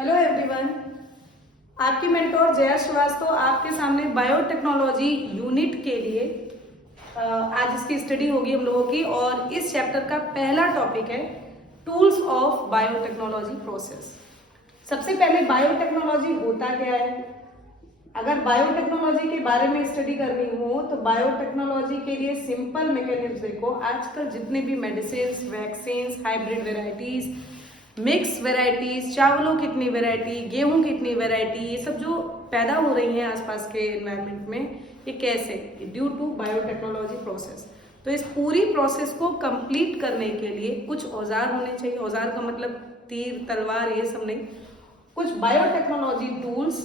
Hello everyone, आपकी mentor Jaya Srivastava आपके सामने बायोटेक्नोलॉजी यूनिट के लिए आज इसकी स्टडी होगी हम लोगों की। और इस चैप्टर का पहला टॉपिक है टूल्स ऑफ बायोटेक्नोलॉजी प्रोसेस। सबसे पहले बायोटेक्नोलॉजी होता क्या है? अगर बायोटेक्नोलॉजी के बारे में स्टडी करनी हो तो बायोटेक्नोलॉजी के लिए सिंपल मैकेनिज्म देखो। आजकल जितने भी medicine, vaccine, hybrid varieties, mix varieties, चावलों की कितनी वेराइटी, गेहूं की कितनी वेराइटी, ये सब जो पैदा हो रही हैं आसपास के एनवायरनमेंट में, ये कैसे? Due to biotechnology process. तो इस पूरी प्रोसेस को कंप्लीट करने के लिए कुछ औजार होने चाहिए। औजार का मतलब तीर, तलवार, ये सब नहीं, कुछ बायोटेक्नोलॉजी टूल्स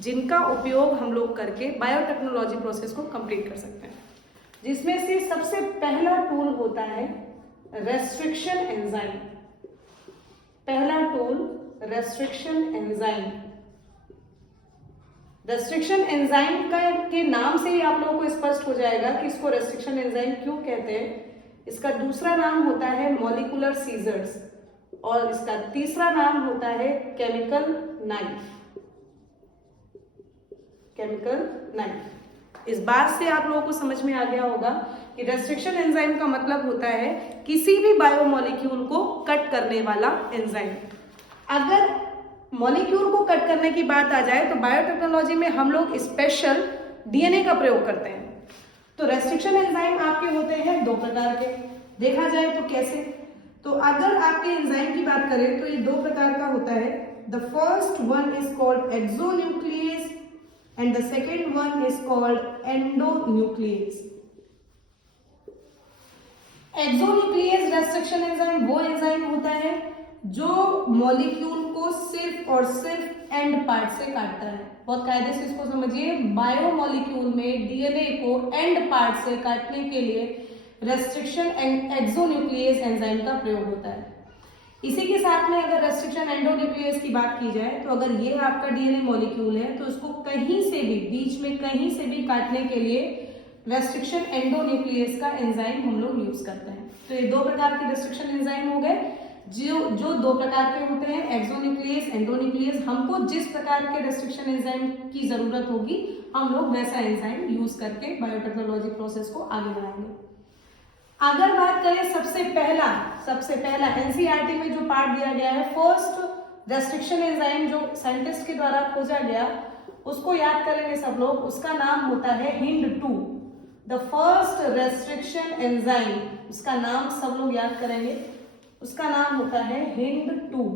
जिनका उपयोग हम लोग करके बायोटेक्नोलॉजी प्रोसेस को कंप्लीट कर सकते हैं। जिसमें से सबसे पहला टूल होता है रेस्ट्रिक्शन एंजाइम। पहला tool restriction enzyme. Restriction enzyme का के नाम से ही आप लोगों को स्पष्ट हो जाएगा कि इसको रेस्ट्रिक्शन एंजाइम क्यों कहते हैं। इसका दूसरा नाम होता है मॉलिक्यूलर सीजर्स और इसका तीसरा नाम होता है केमिकल नाइफ। Chemical knife. इस बात से आप लोगों को समझ में आ गया होगा कि रेस्ट्रिक्शन एंजाइम का मतलब होता है किसी भी बायोमोलिक्यूल को कट करने वाला एंजाइम। अगर मॉलिक्यूल को कट करने की बात आ जाए तो बायोटेक्नोलॉजी में हम लोग स्पेशल डीएनए का प्रयोग करते हैं। तो रेस्ट्रिक्शन एंजाइम आपके होते हैं दो प्रकार के। देखा जाए तो कैसे? तो अगर आपके एंजाइम की बात करें तो ये दो प्रकार का होता है। The first one is called exonuclease and the second one is called endonuclease. Exonuclease restriction enzyme वो एंजाइम होता है जो मॉलिक्यूल को सिर्फ और सिर्फ एंड पार्ट से काटता है। बहुत कायदे से इसको समझिए। बायोमोलिक्यूल में डीएनए को एंड पार्ट से काटने के लिए रेस्ट्रिक्शन एक्सोन्यूक्लियस एंजाइम का प्रयोग होता है। इसी के साथ में अगर रेस्ट्रिक्शन एंडोन्यूक्लियस की बात की जाए तो अगर ये आपका डीएनए मॉलिक्यूल है तो उसको कहीं से भी, बीच में कहीं से भी काटने के लिए रेस्ट्रिक्शन एंडोन्यूक्लियस का एंजाइम हम लोग यूज करते हैं। तो ये दो प्रकार के रेस्ट्रिक्शन एंजाइम हो गए जो दो प्रकार के होते हैं, एक्सोन्यूक्लियस, एंडोन्यूक्लियस। हमको जिस प्रकार के रेस्ट्रिक्शन एंजाइम की जरूरत होगी हम लोग वैसा एंजाइम यूज करके बायोटेक्नोलॉजी प्रोसेस को आगे बढ़ाएंगे। अगर बात करें सबसे पहला एनसीईआरटी में जो पार्ट दिया गया है, फर्स्ट रेस्ट्रिक्शन एंजाइम जो साइंटिस्ट के द्वारा खोजा गया, उसको याद करेंगे सब लोग। उसका नाम होता है HindII। The first restriction enzyme, उसका नाम सब लोग याद करेंगे। उसका नाम होता है HindII।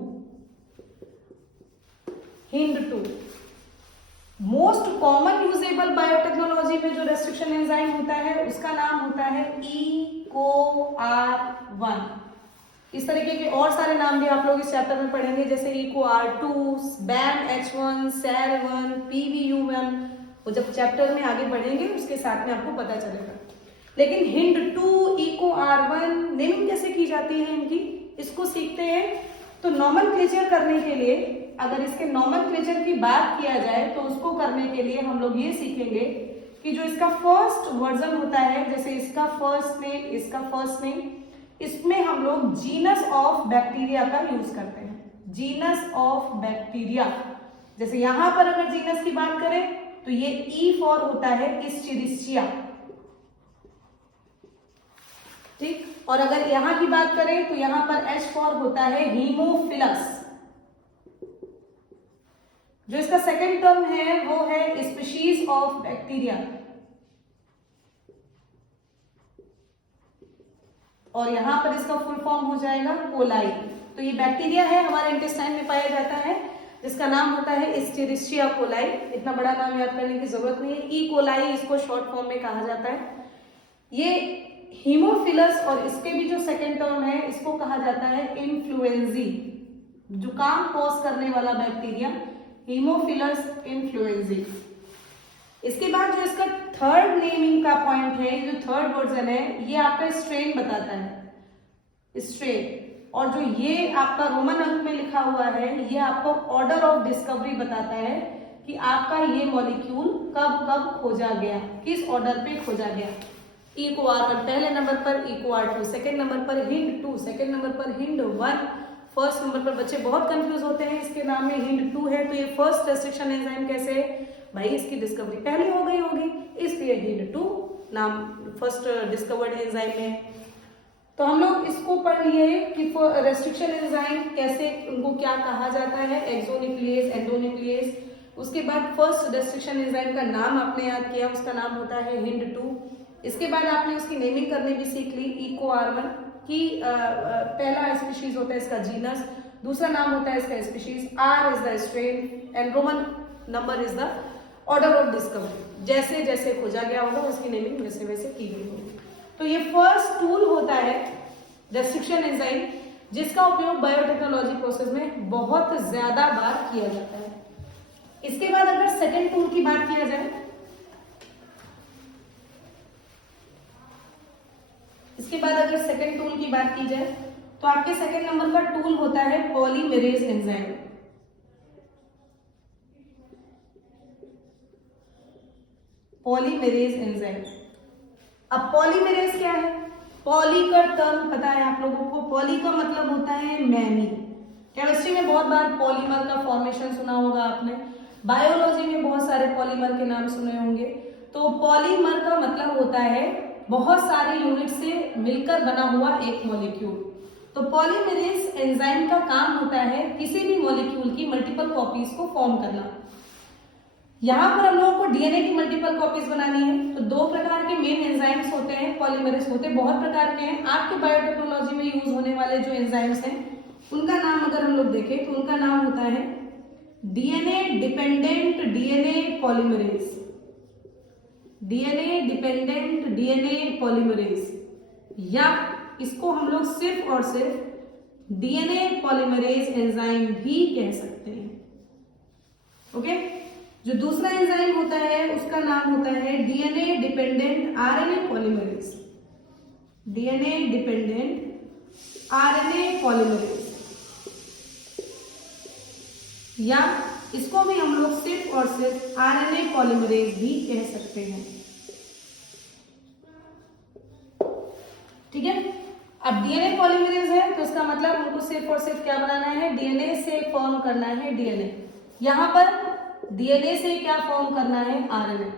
Most common usable biotechnology में जो रेस्ट्रिक्शन एंजाइम होता है उसका नाम होता है EcoR1। इस तरीके के और सारे नाम भी आप लोग इस चैप्टर में पढ़ेंगे, जैसे EcoR2, BAM-H1, SAR1, PVU1। वो जब चैप्टर में आगे बढ़ेंगे उसके साथ में आपको पता चलेगा। लेकिन HindII, EcoR1 नेमिंग कैसे की जाती है इनकी, इसको सीखते हैं। तो नॉमेनक्लेचर करने के लिए, अगर इसके नॉमेनक्लेचर की बात किया जाए तो उसको करने के लिए हम लोग ये सीखेंगे कि जो इसका फर्स्ट वर्जन होता है, जैसे इसका फर्स्ट नेम, इसका फर्स्ट नेम, इसमें हम लोग जीनस ऑफ बैक्टीरिया का यूज करते हैं। Genus of bacteria. जैसे यहां पर अगर जीनस की बात करें तो ये E फॉर होता है इस्चेरिशिया, ठीक। और अगर यहां की बात करें तो यहां पर H फॉर होता है हीमोफिलस। जो इसका सेकेंड टर्म है वो है स्पीशीज ऑफ बैक्टीरिया। और यहां पर इसका फुल फॉर्म हो जाएगा कोलाई। तो ये बैक्टीरिया है, हमारे इंटेस्टाइन में पाया जाता है, जिसका नाम होता है इस्चेरिशिया कोलाई। इतना बड़ा नाम याद करने की जरूरत नहीं है। ई कोलाई इसको शॉर्ट फॉर्म में कहा जाता है। ये हीमोफिलस और इसके भी जो सेकेंड टर्म है इसको कहा जाता है इन्फ्लुएंजी, जुकाम कॉज करने वाला बैक्टीरिया, हीमोफिलस इन्फ्लुएंजी। इसके बाद जो इसका थर्ड नेमिंग का पॉइंट है, जो थर्ड वर्जन है, ये आपका स्ट्रेन बताता है, स्ट्रेन। और जो ये आपका रोमन अंक में लिखा हुआ है ये आपको ऑर्डर ऑफ डिस्कवरी बताता है कि आपका ये मॉलिक्यूल कब कब खोजा गया, किस ऑर्डर पे खोजा गया। EcoR1 पहले नंबर पर, EcoR2 सेकेंड नंबर पर, HindII सेकेंड नंबर पर, HindI फर्स्ट नंबर पर बच्चे बहुत कंफ्यूज होते हैं, इसके नाम में HindII है, तो ये फर्स्ट रेस्ट्रिक्शन एंजाइम कैसे है भाई, इसकी डिस्कवरी पहले हो गई होगी, इसलिए HindII नाम फर्स्ट डिस्कवर्ड एंजाइम है। तो हम लोग इसको पढ़ लिए कि रेस्ट्रिक्शन एंजाइम कैसे, उनको क्या कहा जाता है, एक्सोन्यूक्लियेज, एंडोन्यूक्लियेज। उसके बाद फर्स्ट रेस्ट्रिक्शन एंजाइम का नाम आपने याद किया, उसका नाम होता है HindII। इसके बाद आपने उसकी नेमिंग करने भी सीख ली, EcoR1 की पहला स्पीशीज होता है इसका जीनस, दूसरा नाम होता है इसका species, R is the strain and Roman number is the order of discovery. जैसे जैसे खोजा गया होगा उसकी नेमिंग वैसे वैसे की गई होगी। तो ये फर्स्ट टूल होता है रेस्ट्रिक्शन एंजाइम, जिसका उपयोग बायोटेक्नोलॉजी प्रोसेस में बहुत ज्यादा बार किया जाता है। इसके बाद अगर सेकेंड टूल की बात किया जाए, तो आपके सेकेंड नंबर का टूल होता है पॉलीमेरेज एंजाइम। पॉलीमेरेज एंजाइम, अब पॉलीमेरेज क्या है, पॉली का टर्म पता है आप लोगों को, पॉली का मतलब होता है मैनी। केमिस्ट्री में बहुत बार पॉलीमर का फॉर्मेशन सुना होगा आपने, बायोलॉजी में बहुत सारे पॉलीमर के नाम सुने होंगे। तो पॉलीमर का मतलब होता है बहुत सारे यूनिट से मिलकर बना हुआ एक मॉलिक्यूल। तो पॉलीमेरेज एंजाइम का काम होता है किसी भी मॉलिक्यूल की मल्टीपल कॉपीज को फॉर्म करना। यहाँ पर हम लोगों को डीएनए की मल्टीपल कॉपीज बनानी है, तो दो प्रकार के मेन एंजाइम्स होते हैं, पॉलीमरेज होते हैं, बहुत प्रकार के हैं। आपके बायोटेक्नोलॉजी में यूज होने वाले जो एंजाइम्स हैं उनका नाम अगर हम लोग देखें तो उनका नाम होता है DNA dependent DNA polymerase, DNA dependent DNA polymerase, या इसको हम लोग सिर्फ और सिर्फ डीएनए पॉलीमरेज एंजाइम भी कह सकते हैं। ओके, जो दूसरा एंजाइम होता है उसका नाम होता है DNA dependent RNA polymerase, DNA dependent RNA polymerase, या इसको भी हम लोग सिर्फ और सिर्फ आरएनए पॉलीमरेज भी कह सकते हैं। ठीक है, अब डीएनए पॉलीमरेज है तो इसका मतलब उनको सिर्फ और सिर्फ क्या बनाना है, डीएनए से फॉर्म करना है डीएनए। यहां पर डीएनए से क्या फॉर्म करना है, आरएनए।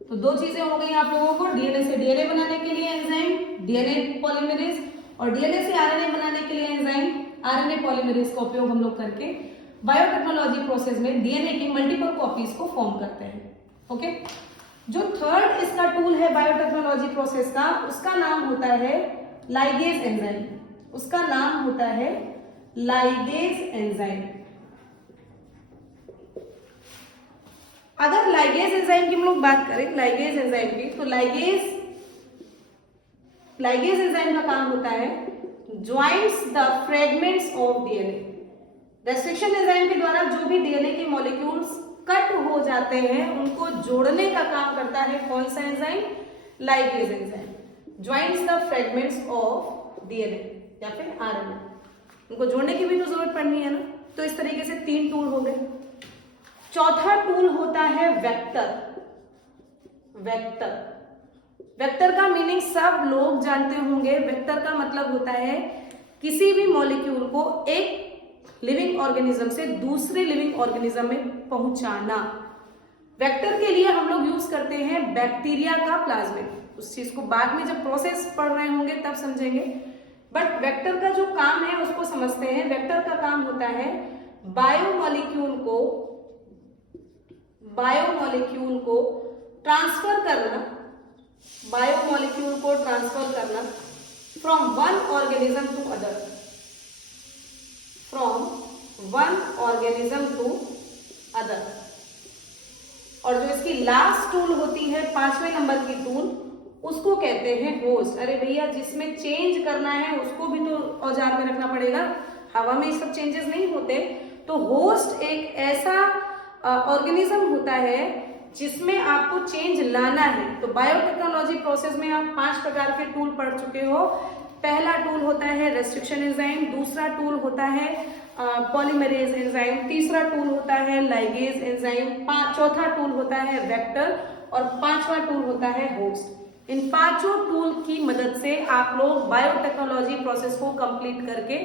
तो दो चीजें हो गई आप लोगों को, डीएनए से डीएनए बनाने के लिए एंजाइम डीएनए पॉलीमरेज, और डीएनए से आरएनए बनाने के लिए एंजाइम आरएनए पॉलीमरेज का उपयोग हम लोग करके बायोटेक्नोलॉजी प्रोसेस में डीएनए की मल्टीपल कॉपीज को फॉर्म करते हैं। ओके, जो थर्ड इसका टूल है बायोटेक्नोलॉजी प्रोसेस का, उसका नाम होता है लाइगेज एंजाइम, उसका नाम होता है लाइगेज एंजाइम। अगर लाइगेज एंजाइम की हम लोग बात करें, लाइगेज एंजाइम की, तो लाइगेज एंजाइम का काम होता है joints the fragments of DNA. Restriction enzyme के द्वारा जो भी डीएनए के मॉलिक्यूल्स कट हो जाते हैं उनको जोड़ने का काम करता है कौन सा enzyme, ligase enzyme. Joints the fragments of DNA या फिर आरएनए, उनको जोड़ने की भी तो जरूरत पड़नी है ना। तो इस तरीके से तीन टूल हो गए। चौथा टूल होता है वेक्टर। वेक्टर का मीनिंग सब लोग जानते होंगे। वेक्टर का मतलब होता है किसी भी मॉलिक्यूल को एक लिविंग ऑर्गेनिज्म से दूसरे लिविंग ऑर्गेनिज्म में पहुंचाना। वेक्टर के लिए हम लोग यूज करते हैं बैक्टीरिया का प्लाज्मिड। उस चीज को बाद में जब प्रोसेस पढ़ रहे होंगे तब समझेंगे, बट वेक्टर का जो काम है उसको समझते हैं। वेक्टर का काम होता है बायोमॉलिक्यूल को ट्रांसफर करना, from one organism to other, और जो इसकी लास्ट टूल होती है 5वें नंबर की टूल, उसको कहते हैं होस्ट। अरे भैया, जिसमें चेंज करना है उसको भी तो औजार में रखना पड़ेगा, हवा में ये सब चेंजेस नहीं होते। तो होस्ट एक ऐसा ऑर्गेनिज्म होता है जिसमें आपको चेंज लाना है। तो बायोटेक्नोलॉजी प्रोसेस में आप 5 प्रकार के टूल पढ़ चुके हो। पहला टूल होता है रेस्ट्रिक्शन एंजाइम, दूसरा टूल होता है पॉलीमरेज एंजाइम, तीसरा टूल होता है लाइगेज एंजाइम, चौथा टूल होता है वेक्टर, और 5वां टूल होता है होस्ट। इन 5 टूल की मदद से आप लोग बायोटेक्नोलॉजी प्रोसेस को कंप्लीट करके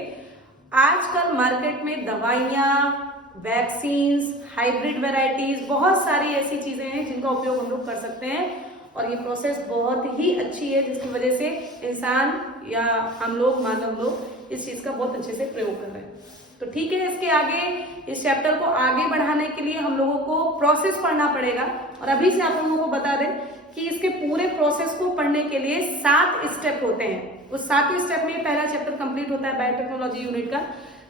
आजकल मार्केट में दवाइयाँ, वैक्सीन्स, हाइब्रिड वैरायटीज, बहुत सारी ऐसी चीजें हैं जिनका उपयोग हम लोग कर सकते हैं और ये प्रोसेस बहुत ही अच्छी है जिसकी वजह से इंसान या हम लोग, मानव लोग इस चीज का बहुत अच्छे से प्रयोग कर रहे हैं। तो ठीक है, इसके आगे इस चैप्टर को आगे बढ़ाने के लिए हम लोगों को प्रोसेस पढ़ना पड़ेगा और अभी से आप लोगों को बता दें कि इसके पूरे प्रोसेस को पढ़ने के लिए 7 स्टेप होते हैं। उस 7वें स्टेप में पहला चैप्टर कंप्लीट होता है बायोटेक्नोलॉजी यूनिट का।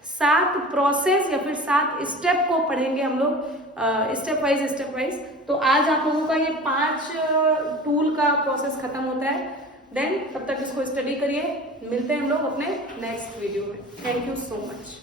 7 प्रोसेस या फिर 7 स्टेप को पढ़ेंगे हम लोग स्टेप वाइज। तो आज आप लोगों का ये 5 टूल का प्रोसेस खत्म होता है। देन तब तक इसको स्टडी करिए। मिलते हैं हम लोग अपने नेक्स्ट वीडियो में। Thank you so much.